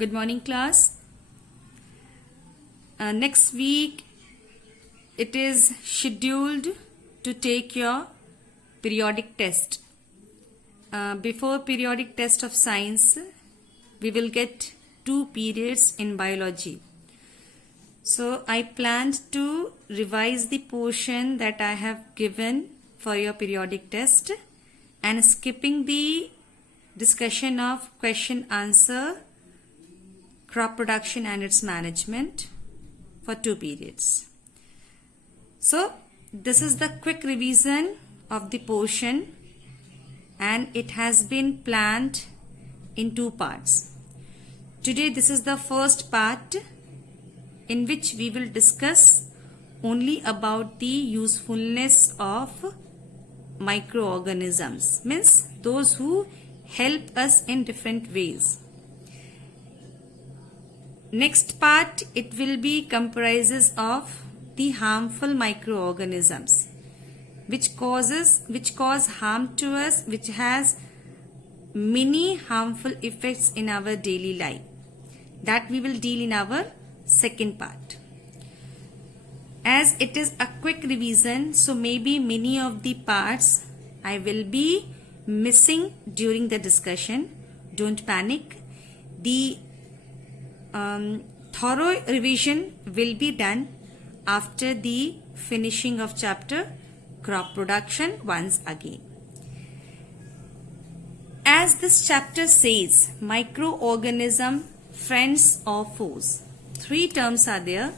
Good morning, class. Next week, it is scheduled to take your periodic test. Before periodic test of science, we will get 2 periods in biology. So, I planned to revise the portion that I have given for your periodic test and skipping the discussion of question answer, crop production and its management for 2 periods. So, this is the quick revision of the portion and it has been planned in 2 parts. Today, this is the first part in which we will discuss only about the usefulness of microorganisms, means those who help us in different ways. Next part, it will be comprises of the harmful microorganisms which cause harm to us, which has many harmful effects in our daily life. That we will deal in our second part. As it is a quick revision, so maybe many of the parts I will be missing during the discussion. Don't panic. The thorough revision will be done after the finishing of chapter crop production once again. As this chapter says, microorganism, friends or foes. 3 terms are there: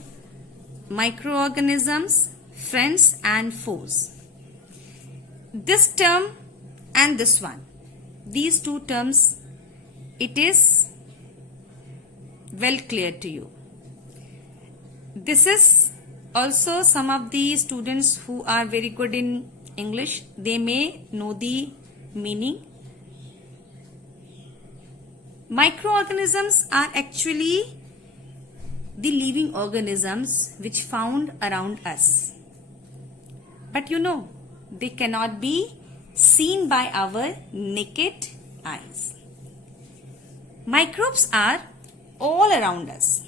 microorganisms, friends and foes. This term and this one, these 2 terms, it is well clear to you. This is also some of the students who are very good in English, they may know the meaning. Microorganisms are actually the living organisms which found around us. But they cannot be seen by our naked eyes. Microbes are all around us.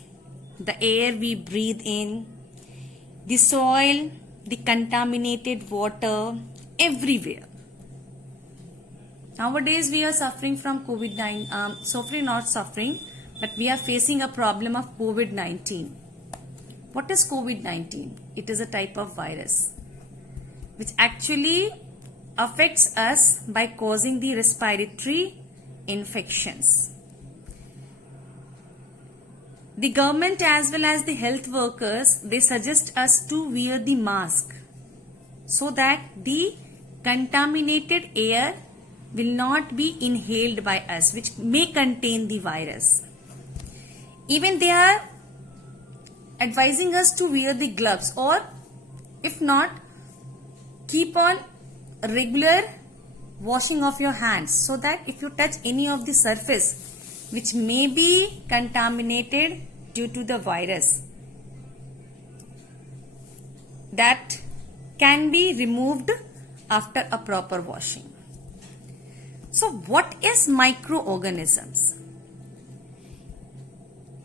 The air we breathe in, the soil, the contaminated water, everywhere. Nowadays we are suffering from COVID-19, but we are facing a problem of COVID-19. What is COVID-19? It is a type of virus which actually affects us by causing the respiratory infections. The government as well as the health workers, they suggest us to wear the mask so that the contaminated air will not be inhaled by us, which may contain the virus. Even they are advising us to wear the gloves, or if not, keep on regular washing of your hands so that if you touch any of the surface which may be contaminated due to the virus, that can be removed after a proper washing. So what is microorganisms?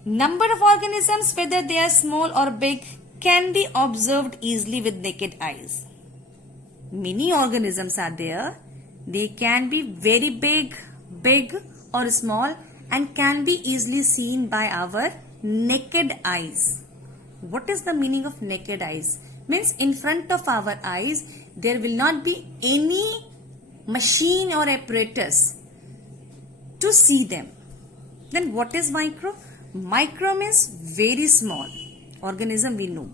Number of organisms, whether they are small or big, can be observed easily with naked eyes. Many organisms are there. They can be very big or small, and can be easily seen by our naked eyes. What is the meaning of naked eyes? Means in front of our eyes, there will not be any machine or apparatus to see them. Then what is micro? Micro means very small organism, we know.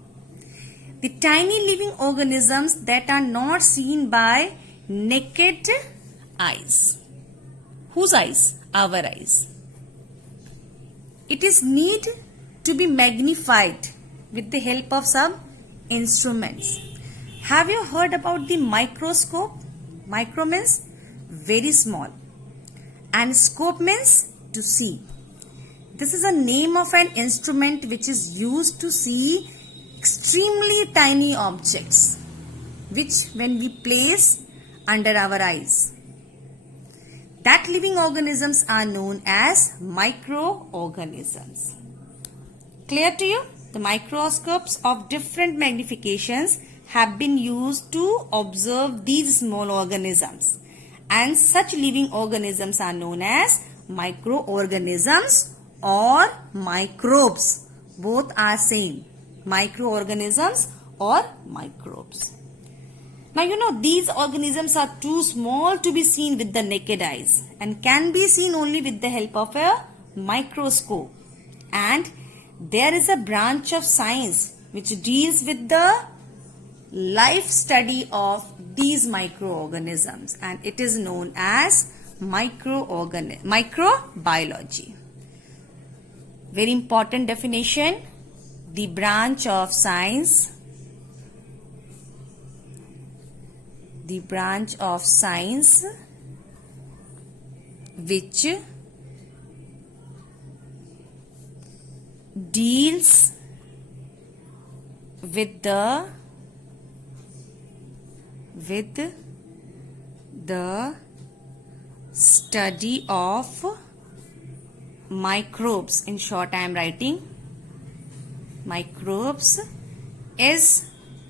The tiny living organisms that are not seen by naked eyes. Whose eyes? Our eyes. It is need to be magnified with the help of some instruments. Have you heard about the microscope? Micro means very small and scope means to see. This is a name of an instrument which is used to see extremely tiny objects, which when we place under our eyes. that living organisms are known as microorganisms. Clear to you? The microscopes of different magnifications have been used to observe these small organisms, and such living organisms are known as microorganisms or microbes. Both are same, microorganisms or microbes. Now you know these organisms are too small to be seen with the naked eyes and can be seen only with the help of a microscope. And there is a branch of science which deals with the life study of these microorganisms, and it is known as microbiology. Very important definition: the branch of science which deals with the study of microbes. In short, I am writing microbes is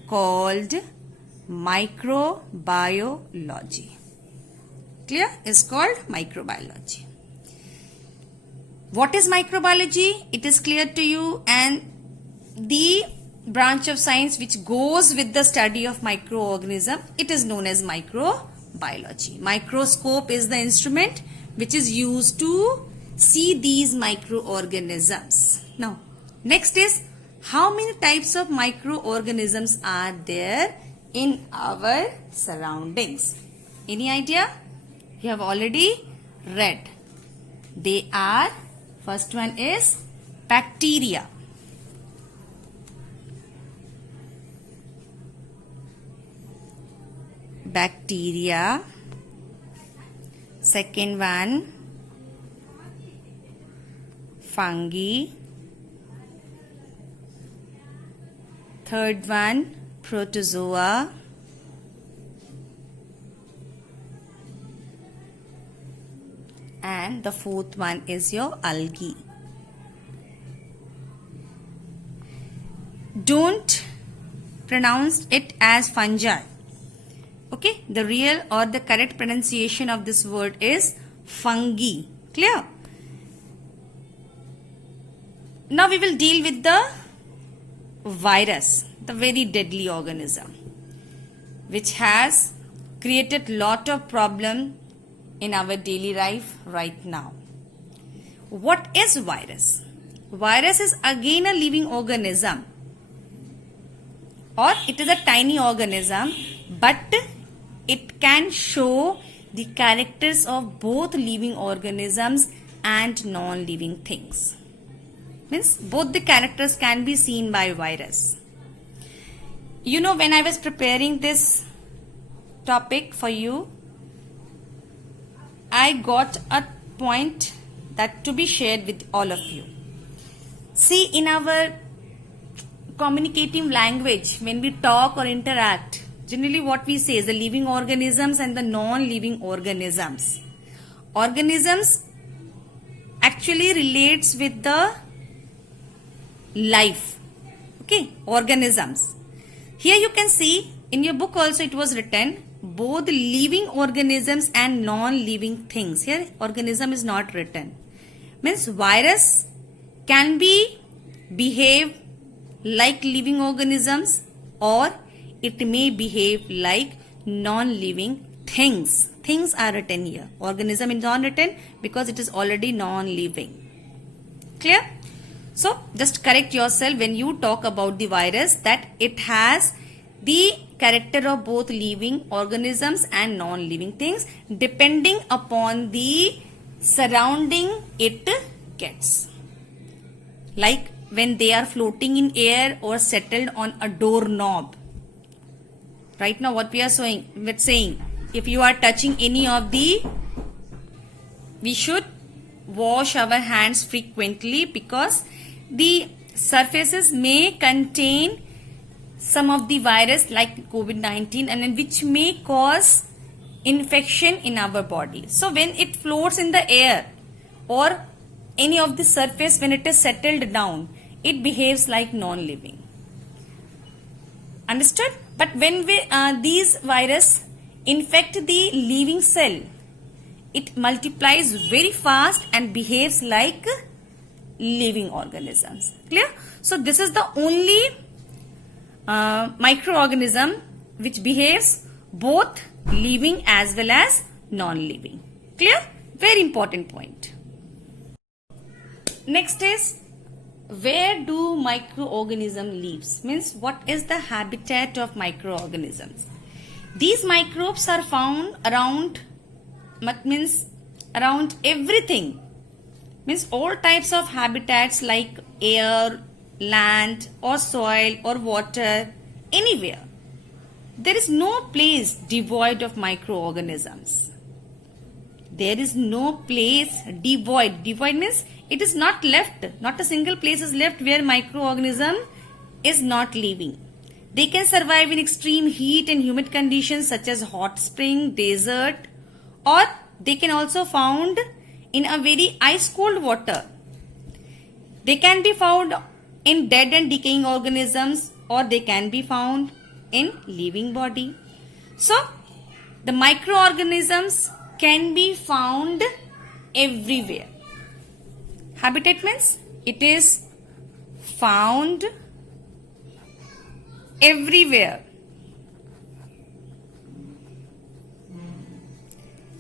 called microbiology. Clear? Is called microbiology. What is microbiology? It is clear to you, and the branch of science which goes with the study of microorganism, it is known as microbiology. Microscope is the instrument which is used to see these microorganisms. Now, next is, how many types of microorganisms are there in our surroundings? Any idea? You have already read. They are, first one is bacteria. Second one, fungi. Third one, protozoa. And the fourth one is your algae. Don't pronounce it as fungi. Okay, the real or the correct pronunciation of this word is fungi. Clear? Now we will deal with the virus, the very deadly organism, which has created lot of problem in our daily life right now. What is virus? Virus is again a living organism, or it is a tiny organism, but it can show the characters of both living organisms and non-living things. Means both the characters can be seen by virus. You know, when I was preparing this topic for you, I got a point that to be shared with all of you. See, in our communicative language, when we talk or interact, generally what we say is the living organisms and the non-living organisms. Organisms actually relates with the life. Okay, organisms. Here you can see in your book also it was written both living organisms and non-living things. Here organism is not written. Means virus can be behave like living organisms, or it may behave like non-living things. Things are written here. Organism is not written because it is already non-living. Clear? So just correct yourself when you talk about the virus that it has the character of both living organisms and non-living things depending upon the surrounding it gets. Like when they are floating in air or settled on a doorknob. Right now what we are saying, if you are touching any of the, we should wash our hands frequently because the surfaces may contain some of the virus like COVID-19 and which may cause infection in our body. So when it floats in the air or any of the surface, when it is settled down, it behaves like non-living. Understood? But when these virus infect the living cell, it multiplies very fast and behaves like living organisms. Clear? So this is the only microorganism which behaves both living as well as non-living. Clear? Very important point. Next is, where do microorganism lives? Means what is the habitat of microorganisms? These microbes are found around everything. Means all types of habitats like air, land or soil or water, anywhere. There is no place devoid of microorganisms. There is no place devoid. Devoid means it is not left. Not a single place is left where microorganism is not living. They can survive in extreme heat and humid conditions such as hot spring, desert, or they can also found in a very ice cold water. They can be found in dead and decaying organisms, or they can be found in living body. So the microorganisms can be found everywhere. Habitat means it is found everywhere.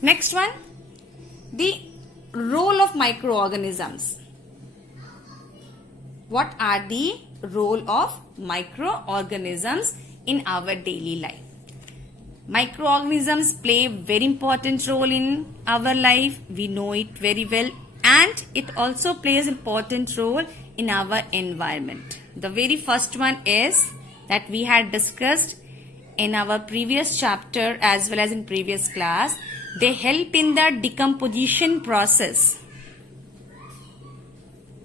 Next one, the role of microorganisms. What are the role of microorganisms in our daily life? Microorganisms play a very important role in our life. We know it very well, and it also plays an important role in our environment. The very first one is that we had discussed in our previous chapter as well as in previous class. They help in the decomposition process.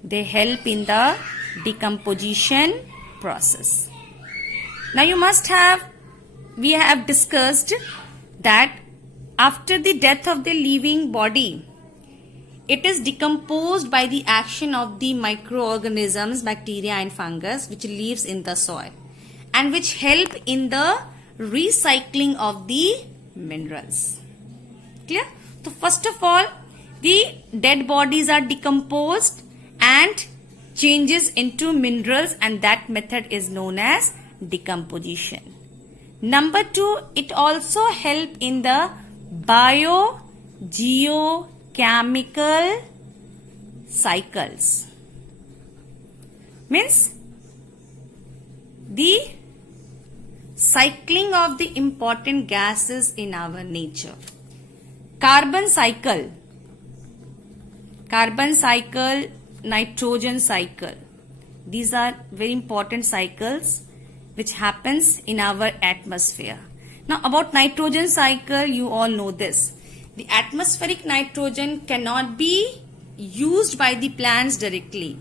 They help in the decomposition process. Now we have discussed that after the death of the living body, it is decomposed by the action of the microorganisms, bacteria and fungus, which lives in the soil and which help in the recycling of the minerals. Clear? So first of all, the dead bodies are decomposed and changes into minerals, and that method is known as decomposition. Number 2, it also help in the biogeochemical cycles. Means the cycling of the important gases in our nature. Carbon cycle, nitrogen cycle. These are very important cycles which happens in our atmosphere. Now about nitrogen cycle, you all know this. The atmospheric nitrogen cannot be used by the plants directly.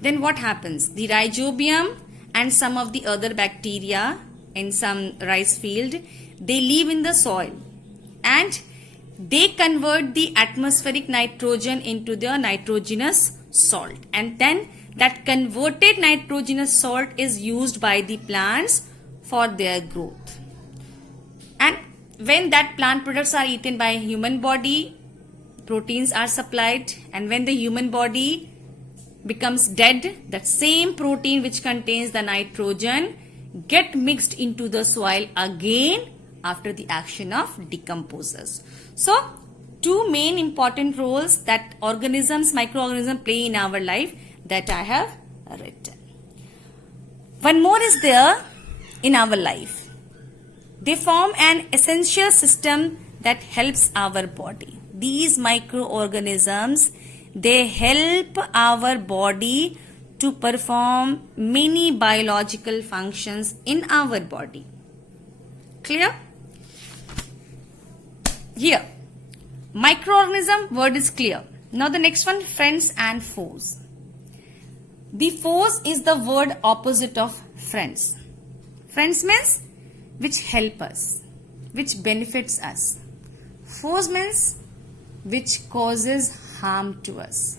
Then what happens? The rhizobium and some of the other bacteria in some rice field, they live in the soil and they convert the atmospheric nitrogen into the nitrogenous salt, and then that converted nitrogenous salt is used by the plants for their growth. And when that plant products are eaten by human body, proteins are supplied, and when the human body becomes dead, that same protein which contains the nitrogen get mixed into the soil again after the action of decomposers. So, 2 main important roles that microorganisms play in our life that I have written. One more is there in our life. They form an essential system that helps our body. These microorganisms, they help our body to perform many biological functions in our body. Clear? Here, microorganism word is clear. Now the next one, friends and foes. The foes is the word opposite of friends. Friends means which help us, which benefits us. Force means which causes harm to us,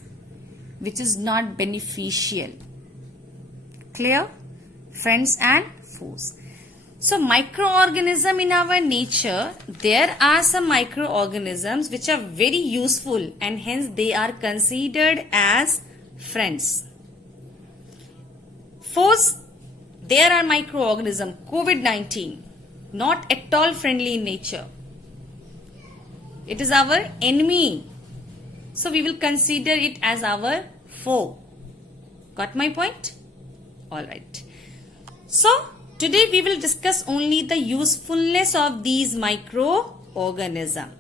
which is not beneficial. Clear? Friends and foes. So microorganism in our nature, there are some microorganisms which are very useful and hence they are considered as friends. Foes, there are microorganisms, COVID-19, not at all friendly in nature. It is our enemy. So we will consider it as our foe. Got my point? Alright. So today we will discuss only the usefulness of these microorganisms.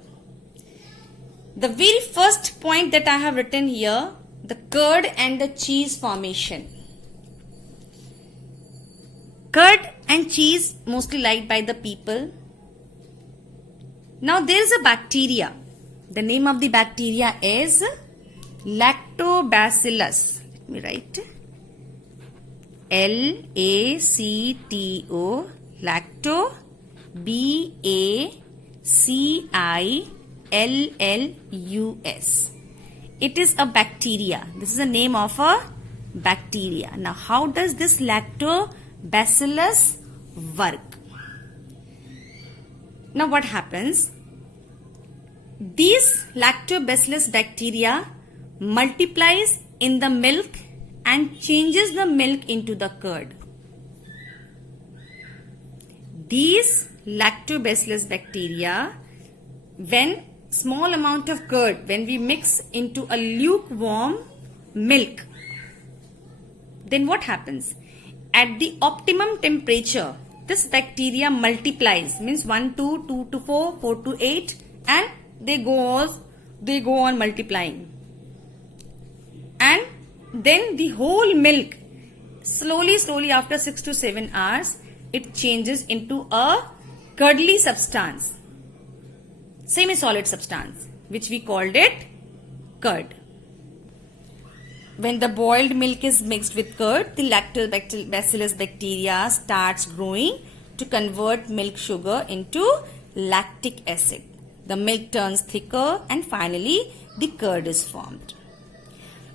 The very first point that I have written here, the curd and the cheese formation. Curd and cheese mostly liked by the people. Now there is a bacteria. The name of the bacteria is Lactobacillus. Let me write. L-A-C-T-O, lacto, B-A-C-I-L-L-U-S. It is a bacteria. This is the name of a bacteria. Now, how does this Lactobacillus work? Now, what happens? These Lactobacillus bacteria multiplies in the milk and changes the milk into the curd. These Lactobacillus bacteria, when small amount of curd, when we mix into a lukewarm milk, then what happens? At the optimum temperature, this bacteria multiplies, means 1 to 2 to 4, 4 to 8, and they go on multiplying. And then the whole milk, slowly after 6 to 7 hours, it changes into a curdly substance, semi-solid substance, which we called it curd. When the boiled milk is mixed with curd, the Lactobacillus bacteria starts growing to convert milk sugar into lactic acid. The milk turns thicker and finally the curd is formed.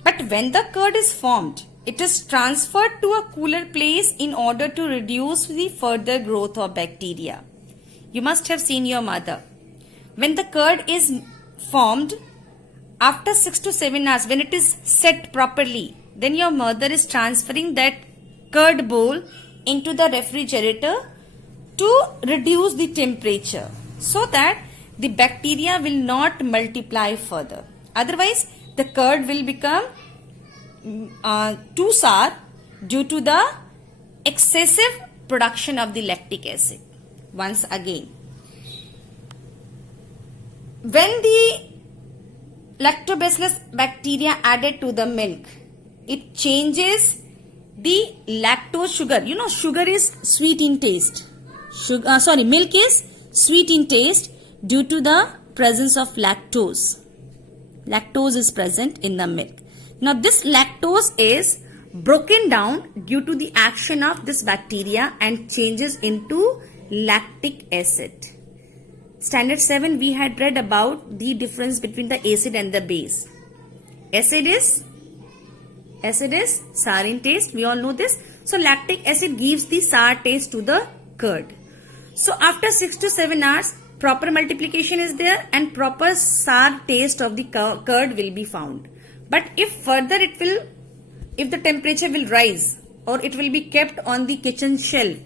But when the curd is formed, it is transferred to a cooler place in order to reduce the further growth of bacteria. You must have seen your mother. When the curd is formed, after 6 to 7 hours, when it is set properly, then your mother is transferring that curd bowl into the refrigerator to reduce the temperature so that the bacteria will not multiply further. Otherwise, the curd will become too sour due to the excessive production of the lactic acid. Once again, when the Lactobacillus bacteria added to the milk, it changes the lactose sugar. You know, sugar is sweet in taste. Milk is sweet in taste due to the presence of lactose. Lactose is present in the milk. Now this lactose is broken down due to the action of this bacteria and changes into lactic acid. Standard 7 we had read about the difference between the acid and the base. Acid is sour in taste. We all know this. So lactic acid gives the sour taste to the curd. So after 6 to 7 hours, proper multiplication is there and proper sour taste of the curd will be found. But if further if the temperature will rise or it will be kept on the kitchen shelf,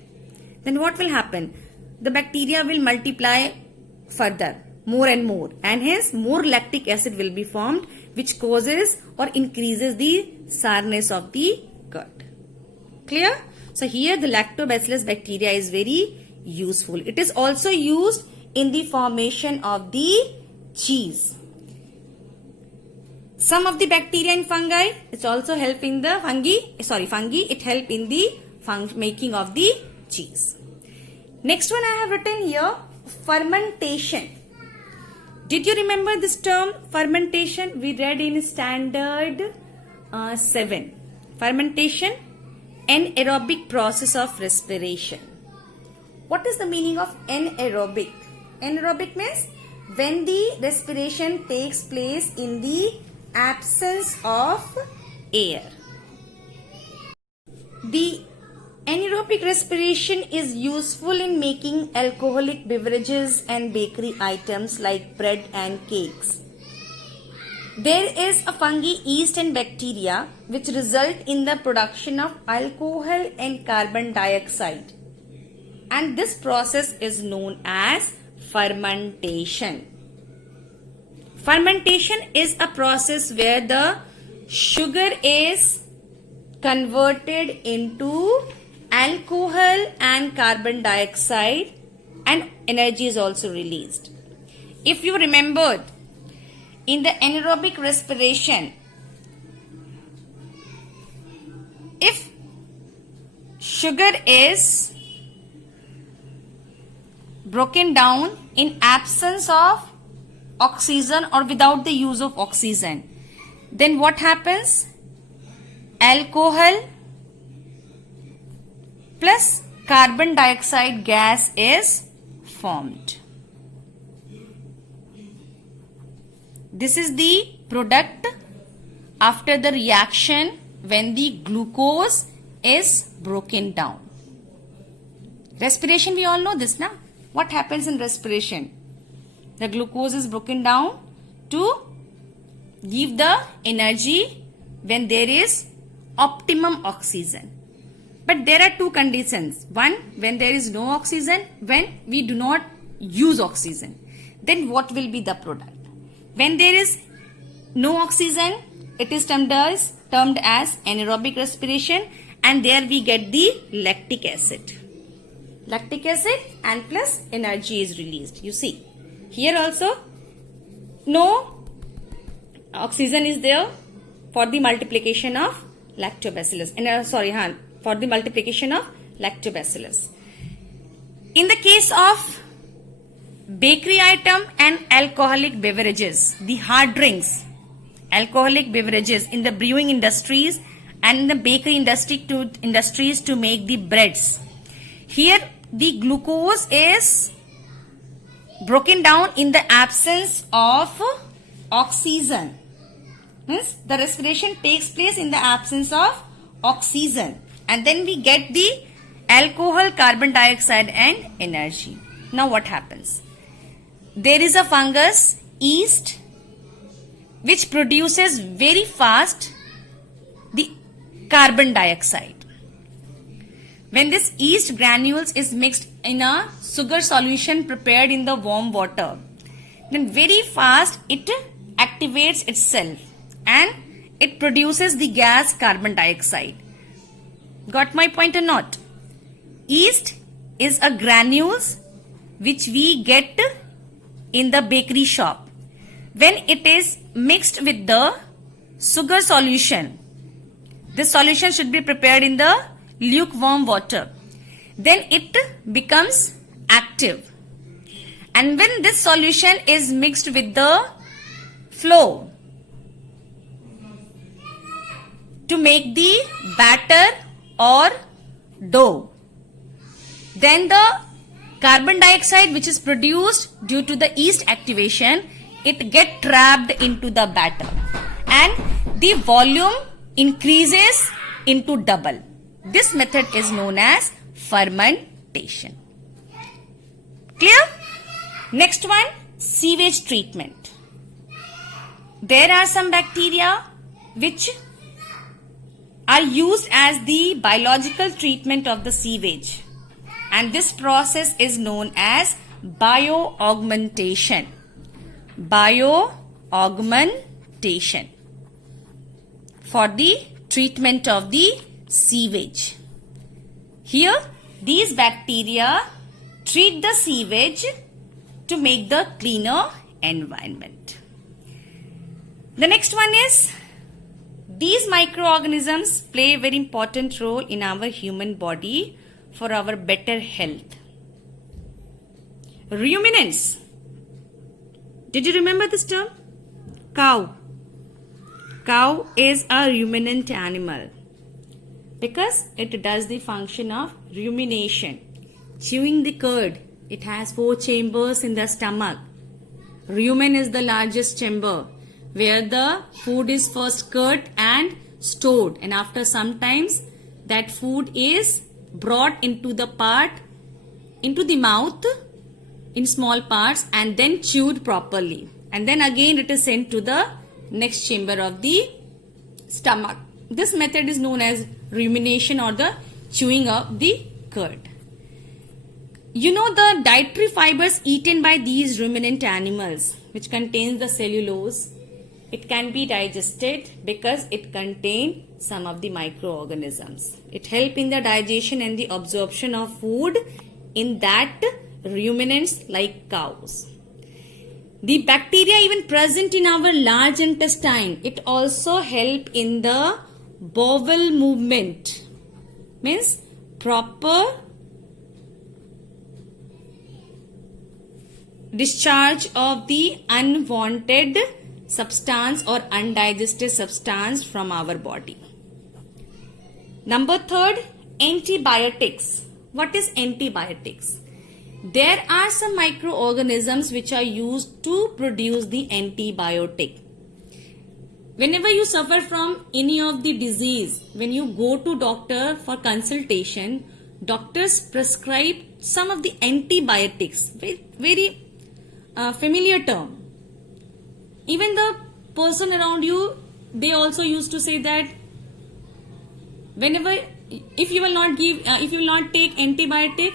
then what will happen? The bacteria will multiply further, more and more, and hence more lactic acid will be formed, which causes or increases the sourness of the curd. Clear? So here the Lactobacillus bacteria is very useful. It is also used in the formation of the cheese. Some of the bacteria and fungi, it's also help in the fungi, it help in the making of the cheese. Next one I have written here, fermentation. Did you remember this term, fermentation? We read in standard 7. Fermentation, anaerobic process of respiration. What is the meaning of anaerobic? Anaerobic means when the respiration takes place in the absence of air. The anaerobic respiration is useful in making alcoholic beverages and bakery items like bread and cakes. There is a fungi, yeast and bacteria which result in the production of alcohol and carbon dioxide, and this process is known as fermentation. Fermentation is a process where the sugar is converted into alcohol and carbon dioxide, and energy is also released. If you remembered, in the anaerobic respiration, if sugar is broken down in absence of oxygen or without the use of oxygen, then what happens? Alcohol plus carbon dioxide gas is formed. This is the product after the reaction when the glucose is broken down. Respiration, we all know this now. What happens in respiration? The glucose is broken down to give the energy when there is optimum oxygen. But there are two conditions. One, when there is no oxygen, when we do not use oxygen. Then what will be the product? When there is no oxygen, it is termed as anaerobic respiration, and there we get the lactic acid. Lactic acid and plus energy is released. You see, here also no oxygen is there for the multiplication of lactobacillus. For the multiplication of lactobacillus. In the case of bakery item and alcoholic beverages, the hard drinks, alcoholic beverages in the brewing industries and in the bakery industries to make the breads. Here the glucose is broken down in the absence of oxygen. Means the respiration takes place in the absence of oxygen, and then we get the alcohol, carbon dioxide and energy. Now what happens? There is a fungus, yeast, which produces very fast the carbon dioxide. When this yeast granules is mixed in a sugar solution prepared in the warm water, then very fast it activates itself and it produces the gas carbon dioxide. Got my point or not? Yeast is a granules which we get in the bakery shop. When it is mixed with the sugar solution, this solution should be prepared in the lukewarm water. Then it becomes active. And when this solution is mixed with the flour to make the batter or dough, then the carbon dioxide which is produced due to the yeast activation, it get trapped into the batter and the volume increases into double. This method is known as fermentation. Clear? Next one, sewage treatment. There are some bacteria which are used as the biological treatment of the sewage, and this process is known as bioaugmentation. Bioaugmentation for the treatment of the sewage. Here these bacteria treat the sewage to make the cleaner environment. The next one is, these microorganisms play a very important role in our human body for our better health. Ruminants. Did you remember this term? Cow. Cow is a ruminant animal because it does the function of rumination, chewing the curd. It has 4 chambers in the stomach. rumen is the largest chamber where the food is first cut and stored, and after some times that food is brought into the mouth in small parts and then chewed properly, and then again it is sent to the next chamber of the stomach. This method is known as rumination or the chewing of the curd. You know, the dietary fibers eaten by these ruminant animals, which contains the cellulose, it can be digested because it contains some of the microorganisms. It helps in the digestion and the absorption of food in that ruminants like cows. The bacteria even present in our large intestine, it also help in the bowel movement. Means proper discharge of the unwanted substance or undigested substance from our body. Number third, antibiotics. What is antibiotics? There are some microorganisms which are used to produce the antibiotic. Whenever you suffer from any of the disease, when you go to doctor for consultation, doctors prescribe some of the antibiotics. Very familiar term. Even the person around you, they also used to say that whenever, if you will not take antibiotic,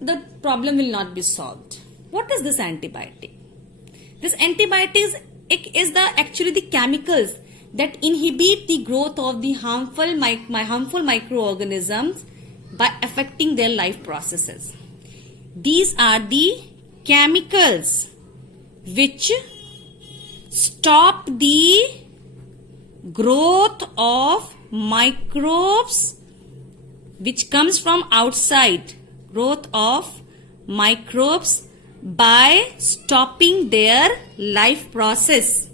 the problem will not be solved. What is this antibiotic? This antibiotics is actually the chemicals that inhibit the growth of the harmful microorganisms by affecting their life processes. These are the chemicals which stop the growth of microbes which comes from outside, growth of microbes by stopping their life process.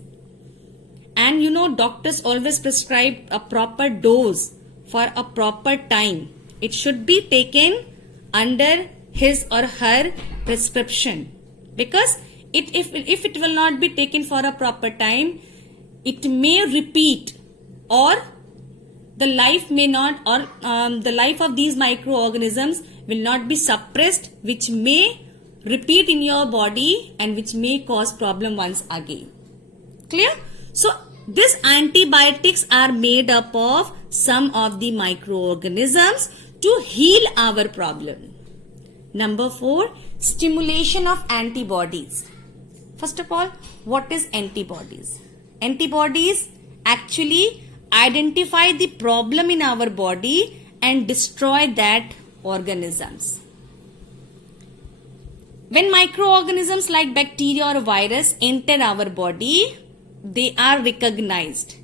And you know, doctors always prescribe a proper dose for a proper time. It should be taken under his or her prescription, because if it will not be taken for a proper time, it may repeat, or the life may not, or the life of these microorganisms will not be suppressed, which may repeat in your body and which may cause problem once again. Clear? So these antibiotics are made up of some of the microorganisms to heal our problem. Number 4, stimulation of antibodies. First of all, what is antibodies? Antibodies actually identify the problem in our body and destroy that organisms. When microorganisms like bacteria or virus enter our body, they are recognized,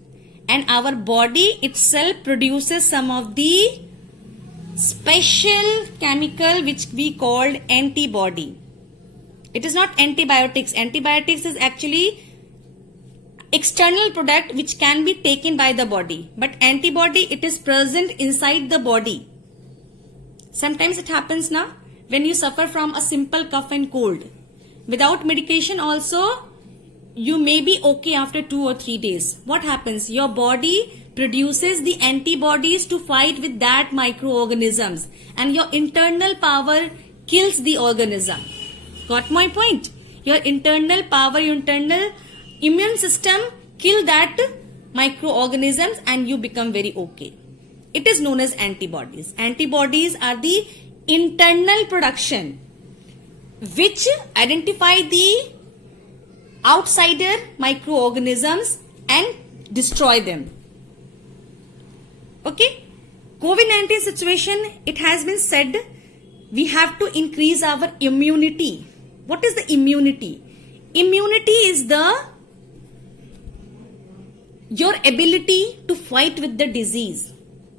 and our body itself produces some of the special chemical which we called antibody. It is not antibiotics. Antibiotics is actually external product which can be taken by the body, but antibody, it is present inside the body. Sometimes it happens now when you suffer from a simple cough and cold. Without medication also, you may be okay after 2 or 3 days. What happens? Your body produces the antibodies to fight with that microorganisms, and your internal power kills the organism. Got my point? Your internal power, your internal immune system kill that microorganisms and you become very okay. It is known as antibodies. Antibodies are the internal production which identify the outsider microorganisms and destroy them. Okay? COVID-19 situation, it has been said we have to increase our immunity. What is the immunity? Immunity is your ability to fight with the disease.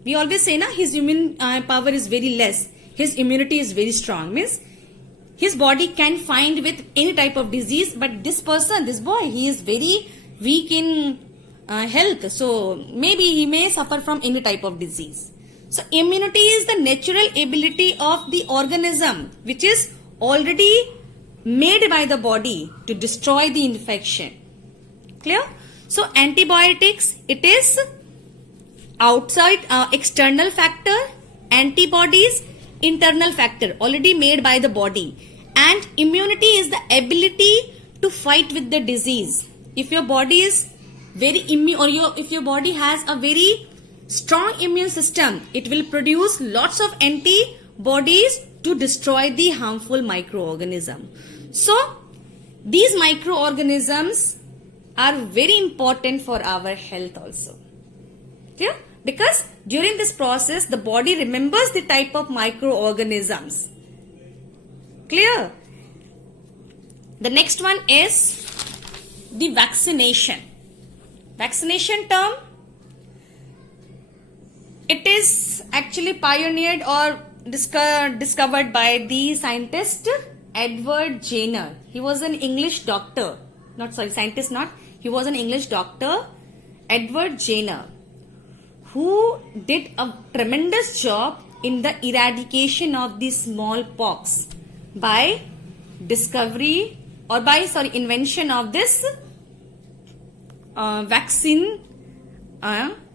We always say, na, his immune power is very less. His immunity is very strong. Means his body can fight with any type of disease, but this person, this boy, he is very weak in health. So maybe he may suffer from any type of disease. So immunity is the natural ability of the organism which is already made by the body to destroy the infection. Clear? So antibiotics, it is outside external factor, antibodies internal factor already made by the body, and immunity is the ability to fight with the disease. If your body is very immune, or if your body has a very strong immune system, it will produce lots of antibodies to destroy the harmful microorganism. So these microorganisms are very important for our health also. Clear? Because during this process, the body remembers the type of microorganisms. Clear? The next one is the vaccination. Vaccination term, it is actually pioneered or discovered by the scientist Edward Jenner. He was an English doctor. He was an English doctor, Edward Jenner, who did a tremendous job in the eradication of the smallpox by invention of this vaccine,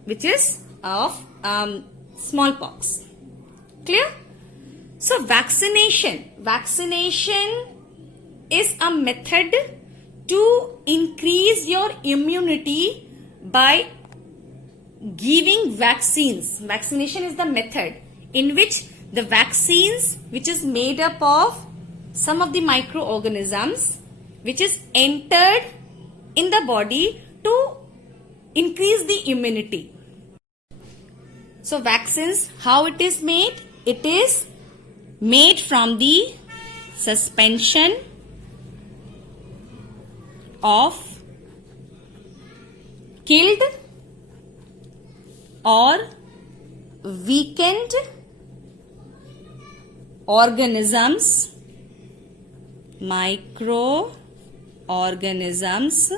which is of smallpox. Clear? So vaccination is a method to increase your immunity by giving vaccines. Vaccination is the method in which the vaccines, which is made up of some of the microorganisms, which is entered in the body to increase the immunity. So vaccines, how it is made? It is made from the suspension of killed or weakened organisms, microorganisms.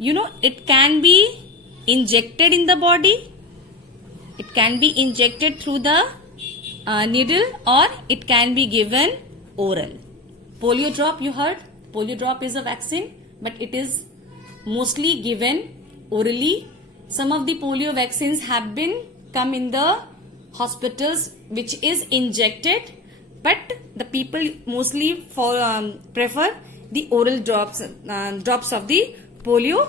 It can be injected in the body. It can be injected through the needle, or it can be given oral. Polio drop, you heard? Polio drop is a vaccine, but it is mostly given orally. Some of the polio vaccines have been come in the hospitals, which is injected, but the people mostly prefer the oral drops of the polio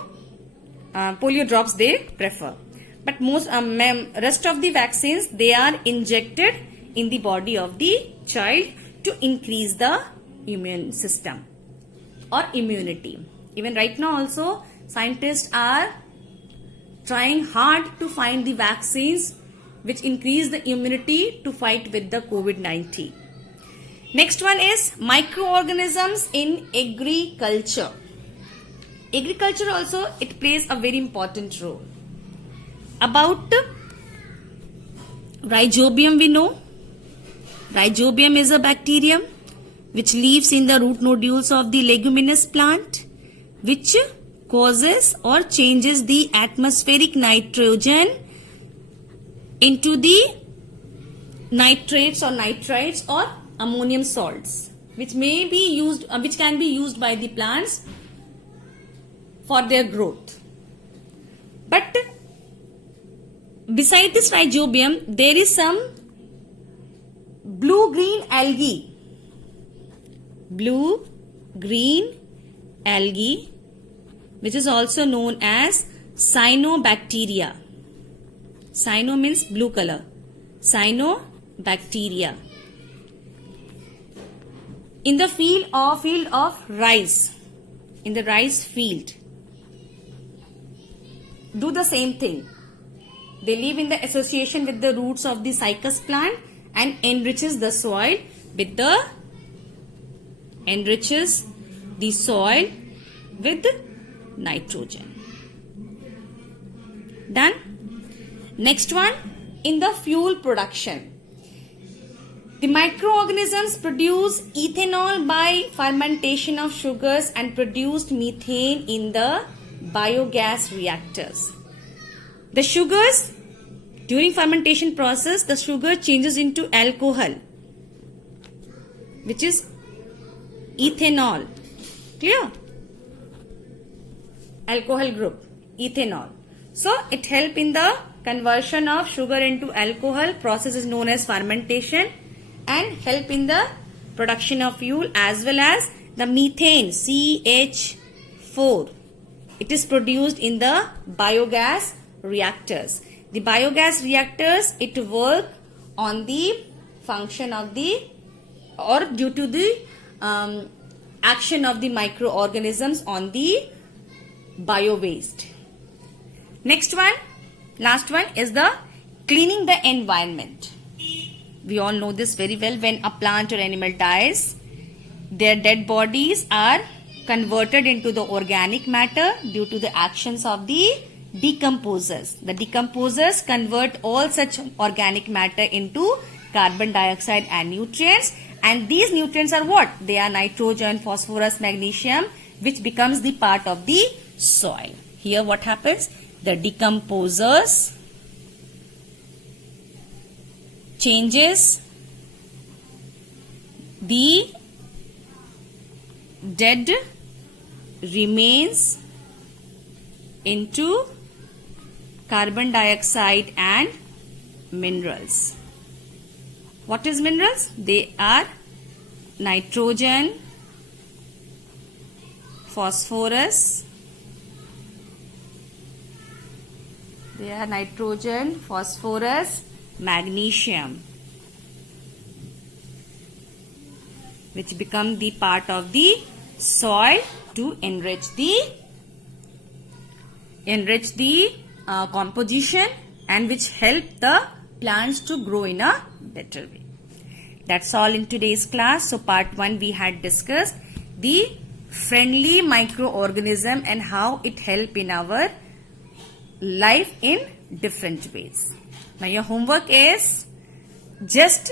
drops they prefer. But most rest of the vaccines, they are injected in the body of the child to increase the immune system or immunity. Even right now also, scientists are trying hard to find the vaccines which increase the immunity to fight with the COVID-19. Next one is microorganisms in agriculture. Agriculture also, it plays a very important role. About rhizobium, we know. Rhizobium is a bacterium which lives in the root nodules of the leguminous plant, which causes or changes the atmospheric nitrogen into the nitrates or nitrites or ammonium salts, which may be used, which can be used by the plants for their growth. But beside this rhizobium, there is some blue-green algae. Blue-green algae, which is also known as cyanobacteria. Cyano means blue color. Cyanobacteria. In the field of rice, in the rice field, do the same thing. They live in the association with the roots of the cycas plant and enriches the soil with nitrogen. Done. Next one, in the fuel production. The microorganisms produce ethanol by fermentation of sugars and produced methane in the biogas reactors. The sugars, during fermentation process, the sugar changes into alcohol. which is ethanol. Clear? Alcohol group, ethanol. So it helps in the conversion of sugar into alcohol. Process is known as fermentation, and help in the production of fuel, as well as the methane, CH4. It is produced in the biogas reactors. The biogas reactors, it work on the function of the, or due to the action of the microorganisms on the bio waste. Next one, last one is the cleaning the environment. We all know this very well. When a plant or animal dies, their dead bodies are converted into the organic matter due to the actions of the decomposers. The decomposers convert all such organic matter into carbon dioxide and nutrients, and these nutrients are what? They are nitrogen, phosphorus, magnesium, which becomes the part of the soil. Here what happens? The decomposers changes the dead remains into carbon dioxide and minerals. What is minerals? They are nitrogen, phosphorus. They are nitrogen, phosphorus, magnesium, which become the part of the soil to enrich the composition, and which help the plants to grow in a better way. That's all in today's class. So part 1 we had discussed the friendly microorganism and how it help in our life in different ways. Now your homework is just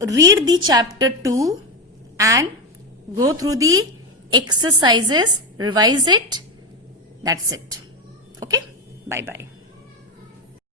read the chapter 2 and go through the exercises, revise it. That's it. Okay, bye bye.